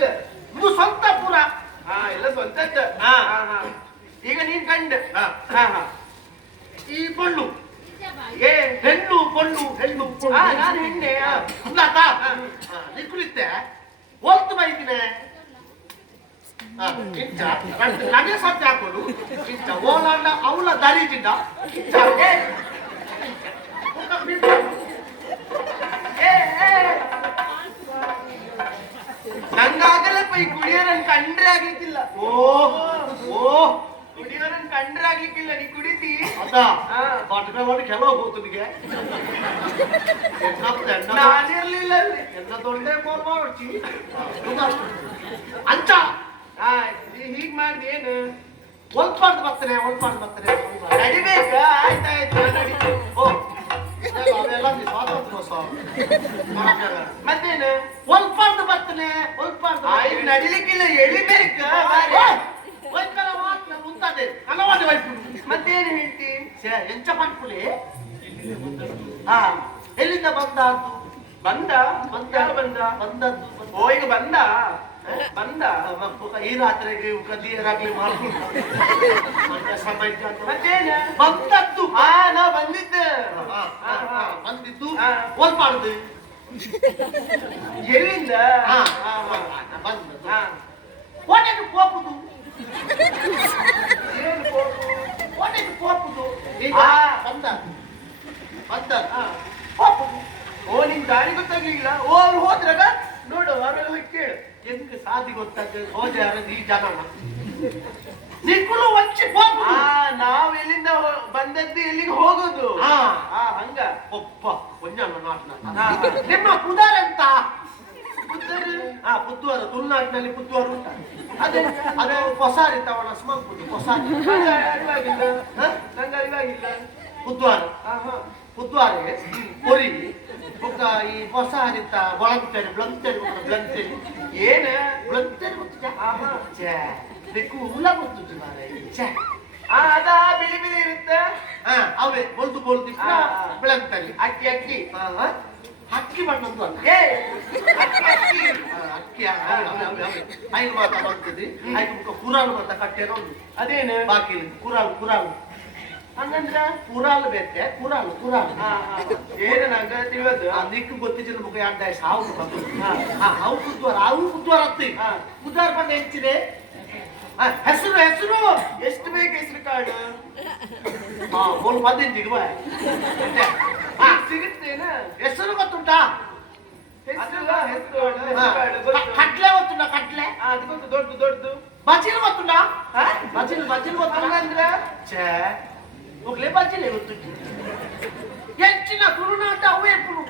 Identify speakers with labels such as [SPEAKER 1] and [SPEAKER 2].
[SPEAKER 1] ಸ್ವಂತದ್ದು
[SPEAKER 2] ಇದು ಸ್ವಂತ ಪುರ.
[SPEAKER 1] ಹಾ ಎಲ್ಲ ಸ್ವಂತದ್ದು
[SPEAKER 2] ಹಾ.
[SPEAKER 1] ಹಾ ಈಗ ನೀನ್ ಕಂಡ.
[SPEAKER 2] ಹಾ.
[SPEAKER 1] ಹಾ
[SPEAKER 2] ಈ ಪೊಳ್ಳು
[SPEAKER 1] ಏ
[SPEAKER 2] ಹೆಣ್ಣು ಪೊಳ್ಳು ಹೆಣ್ಣು
[SPEAKER 1] ಹಾ ನಾನು ಹೆಣ್ಣೆ ಹಾ.
[SPEAKER 2] ಉಂಟಾತ ನಿಕ್ಕುಳಿತ್ತೆ ಒಲ್ತು ಬೈದಿನೆ ಇಂಚ ನಡೆ ಸತ್ಯ ಹಾಕೊಂಡು ಓಲಾಂಡ ಅವಳ ದಾರಿ ಇಂಚ
[SPEAKER 1] ಈ ಕುಡಿಯೋರನ್ ಕಂಡ್ರೆ ಆಗ್ಲಿಕ್ಕಿಲ್ಲ.
[SPEAKER 2] ಓ ಓ.
[SPEAKER 1] ಕುಡಿಯೋರನ್ ಕಂಡ್ರೆ ಆಗ್ಲಿಕ್ಕಿಲ್ಲ ನೀ ಕುಡಿತಿ?
[SPEAKER 2] ಅದ
[SPEAKER 1] ಹಾ.
[SPEAKER 2] ಬಟ್ಟ ಮಾಡಿ ಕೆಲವು ಹೋಗ್ತು ನಿಗೆ
[SPEAKER 1] ನಾನಿರ್ಲಿಲ್ಲ ಅಲ್ಲಿ.
[SPEAKER 2] ಎನ್ನ ತೊಂಡೆ ಬೋರ್ ಮಾಡ್ತಿ
[SPEAKER 1] ಅಂತ ಹೀಗ್ ಮಾಡ್ದೆ ಏನು?
[SPEAKER 2] ಒಲ್ಪಾಡ್ದು ಬರ್ತಾನೆ ಒಲ್ಪಾಡ್ದು ಬರ್ತಾನೆ
[SPEAKER 1] ನಡಿಬೇಕಾ? ಆಯ್ತಾಯ್ತು ನಡೀತು
[SPEAKER 2] ಓ. ಅವೆಲ್ಲ ಸ್ವಾತಂತ್ರ್ಯೋತ್ಸವ.
[SPEAKER 1] ಮತ್ತೇನು?
[SPEAKER 2] ಒಲ್ಪಾಡ್ದು ಬರ್ತಾನೆ ಒಲ್ಪಾಡ್ದು
[SPEAKER 1] ಆ, ಈಗ ನಡಿಲಿಕ್ಕಿಲ್ಲ ಎಳಿಬೇಕ?
[SPEAKER 2] ಮಾತ್ರ ಮುಂತಾದೆ. ಕಲವಾದ ವೈಪು
[SPEAKER 1] ಮತ್ತೇನು ಹೇಳ್ತಿ?
[SPEAKER 2] ಎಂಚ ಪಂಪುಲಿ ಹಾ ಎಲ್ಲಿಂದ
[SPEAKER 1] ಬಂದ
[SPEAKER 2] ಬಂದ
[SPEAKER 1] ಯಾರು ಬಂದ
[SPEAKER 2] ಬಂದದ್ದು.
[SPEAKER 1] ಓ ಈಗ ಬಂದ? ಬಂದ
[SPEAKER 2] ಬಂದ. ಈ ರಾತ್ರಿಗೆ ಕದಿಯರಾಗ್ಲಿ ಮಾಡ್ಕೊಂಡು ಬಂದದ್ದು.
[SPEAKER 1] ಹಾ ನಾ ಬಂದಿದ್ದೆ.
[SPEAKER 2] ಬಂದಿದ್ದು.
[SPEAKER 1] ಹಾ.
[SPEAKER 2] ಒಲ್ಪಾಡ್ದು
[SPEAKER 1] ಎಲ್ಲಿಂದ?
[SPEAKER 2] ಹಾ. ಬಂದದ್ದು
[SPEAKER 1] ಹಾ.
[SPEAKER 2] ಕೋಟೆಗೆ ಹೋಗುದು
[SPEAKER 1] ಏನು ಕೋಪು?
[SPEAKER 2] ಕೋಟೆಗೆ ಹೋಗುದು ಈಗ
[SPEAKER 1] ಹಾ.
[SPEAKER 2] ಬಂದ ಹೋಗುದು
[SPEAKER 1] ಓ ನಿನ್ ದಾರಿ ಗೊತ್ತಾಗ್ಲಿಲ್ಲ. ಓ ಅವ್ರು ಹೋದ್ರಾಗ ನೋಡು ಅವ್ರೆಲ್ಲ ಹೋಗಿ ಕೇಳು.
[SPEAKER 2] ಎಂತ ಸಾಧಿ ಗೊತ್ತಾಗ್ತದೆ? ಹೋದೆ ಯಾರದು ಈ ಜನ ನಿಕ್ಕುಲು ವಂಚಿ
[SPEAKER 1] ನಾವ್ ಎಲ್ಲಿಂದ ಬಂದದ್ದು ಎಲ್ಲಿಗೆ ಹೋಗೋದು? ಹಂಗ.
[SPEAKER 2] ಒಪ್ಪ ಒಂಜನ. ನಿಮ್ಮ ಕುದಾರ ಅಂತ? ಹಾ ಪುತ್ತೂರು ತುಳುನಾಡಿನಲ್ಲಿ ಪುತ್ತೂರು ಅಂತ ಅದೇ ಅದೇ ಹೊಸಾರಿ ತವಣ ಸ್ಮಂಕುದು ಹೊಸಾರಿ
[SPEAKER 1] ನಂಗೆ ಅರಿವಾಗಿಲ್ಲ.
[SPEAKER 2] ಹ?
[SPEAKER 1] ನಂಗೆ ಅರಿವಾಗಿಲ್ಲ.
[SPEAKER 2] ಪುತ್ತೂರು.
[SPEAKER 1] ಹಾ ಹಾ
[SPEAKER 2] ಬುಕ್ಕ ಈ ಹೊಸ ಹರಿತ ಒಳಗ್ತೇನೆ ಬ್ಲಂತೇನೆ ಬ್ಲಂತೇನೆ
[SPEAKER 1] ಏನ
[SPEAKER 2] ಬ್ಲಂತೇನೆ ಗೊತ್ತಿಲ್ಲ
[SPEAKER 1] ಹಾ ಹಾ
[SPEAKER 2] ಛೇ ಬೆಕ್ಕು ಗೊತ್ತು ಮಾರೆ ಛೇ.
[SPEAKER 1] ಆ ಅದ ಬಿಳಿ ಬಿಳಿ ಇರುತ್ತೆ.
[SPEAKER 2] ಆ ಅವೇ ಬೊಲ್ದು ಬೊಲ್ದು. ಬ್ಲಂತಲ್ಲಿ
[SPEAKER 1] ಅಕ್ಕಿ ಅಕ್ಕಿ.
[SPEAKER 2] ಹಕ್ಕಿ ಬಣ್ಣದ್ದು
[SPEAKER 1] ಏ. ಅಕ್ಕಿ. ಅಕ್ಕಿ
[SPEAKER 2] ಅಕ್ಕಿ ಐದು ಮಾತ ಬರ್ತದೆ ಐದು ಮುಖ ಕುರಾಲು ಮಾತ ಕಟ್ಟೆನೋ ಒಂದು.
[SPEAKER 1] ಅದೇನು?
[SPEAKER 2] ಬಾಕಿ ಕುರಾಲ್ ಕುರಾಲ್.
[SPEAKER 1] ಹಂಗಂದ್ರ
[SPEAKER 2] ಕುರಾಲ್ ಬೇತೆ ಕುರಾಲ್ ಕುರಾಲ್
[SPEAKER 1] ಹಾ ಹಾ ಏನು ನಂಗ ತಿಳಿಯೋದು?
[SPEAKER 2] ಆ ನಿಕ್ಕು ಗೊತ್ತಿದ್ದಿಲ್ಲ ಮುಖ ಎರಡ ಸಾವು ಬಂದು
[SPEAKER 1] ಹಾ.
[SPEAKER 2] ಹಾ. ಅವು ಬುದ್ವಾರ ಅವು ಬುದ್ವಾರ ಹತ್ತಿ
[SPEAKER 1] ಹಾ.
[SPEAKER 2] ಬುದ್ವಾರ ಬಂದ ಹೆಚ್ಚಿದೆ ಆ, ಹೆಸರು ಹೆಸರು.
[SPEAKER 1] ಎಷ್ಟು ಬೇಕು ಹೆಸರು ಕಾಳು
[SPEAKER 2] ಹಾ ಮೂರು ಬಂದಿದ್ದು ಈಗ
[SPEAKER 1] ಹಾ ಸಿಗುತ್ತೇನ?
[SPEAKER 2] ಹೆಸರು ಗೊತ್ತುಂಟಾ?
[SPEAKER 1] ಹೆಸರು ಹೆಸರು
[SPEAKER 2] ಹಾ.
[SPEAKER 1] ಕಾಳು ಗೊತ್ತು.
[SPEAKER 2] ಕಟ್ಲೆ ಗೊತ್ತುಂಟಾ ಕಟ್ಲೆ?
[SPEAKER 1] ಆ, ಅದು ಗೊತ್ತು ದೊಡ್ಡದು ದೊಡ್ಡದು.
[SPEAKER 2] ಬಜಿಲ್ ಗೊತ್ತುಂಟಾ?
[SPEAKER 1] ಹಾ?
[SPEAKER 2] ಬಜಿಲ್ ಬಜಿಲ್ ಹೋಗ್ಲೇಬಾಚಿಲ್ಲ
[SPEAKER 1] ಇವತ್ತು
[SPEAKER 2] ಎಂಚಿನ ಗುರುನಾಥ ಅವೇ ಗುರು